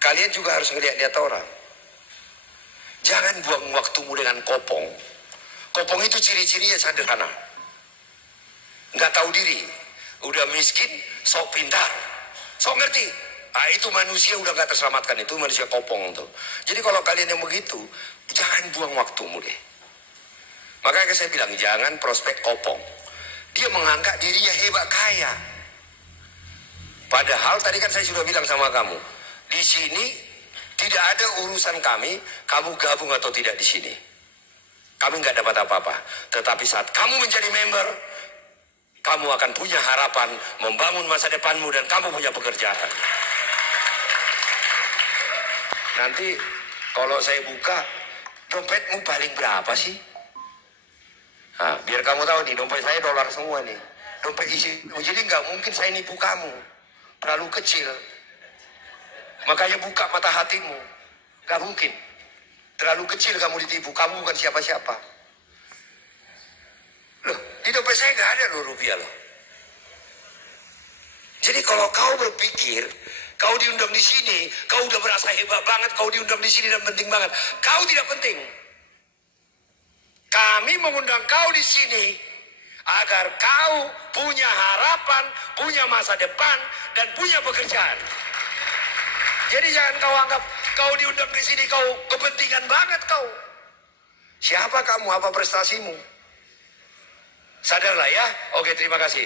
kalian juga harus ngeliat-liat orang. Jangan buang waktumu dengan kopong. Kopong itu ciri-cirinya sederhana. Nggak tahu diri. Udah miskin, sok pintar. Sok ngerti. Nah itu manusia udah nggak terselamatkan. Itu manusia kopong tuh. Jadi kalau kalian yang begitu, jangan buang waktumu deh. Makanya saya bilang, jangan prospek kopong. Dia menganggap dirinya hebat kaya. Padahal tadi kan saya sudah bilang sama kamu, di sini tidak ada urusan kami, kamu gabung atau tidak di sini. Kami nggak dapat apa-apa. Tetapi saat kamu menjadi member, kamu akan punya harapan membangun masa depanmu dan kamu punya pekerjaan. Nanti kalau saya buka, dompetmu paling berapa sih? Nah, biar kamu tahu nih, dompet saya dolar semua nih. Dompet isi, jadi nggak mungkin saya nipu kamu. Terlalu kecil. Makanya buka mata hatimu. Nggak mungkin. Terlalu kecil kamu ditipu. Kamu bukan siapa-siapa. Loh, di dompet saya nggak ada loh rupiah loh. Jadi kalau kau berpikir, kau diundang di sini, kau udah merasa hebat banget, kau diundang di sini dan penting banget. Kau tidak penting. Kami mengundang kau di sini agar kau punya harapan, punya masa depan, dan punya pekerjaan. Jadi jangan kau anggap kau diundang di sini, kau kepentingan banget kau. Siapa kamu, apa prestasimu? Sadarlah ya. Oke, terima kasih.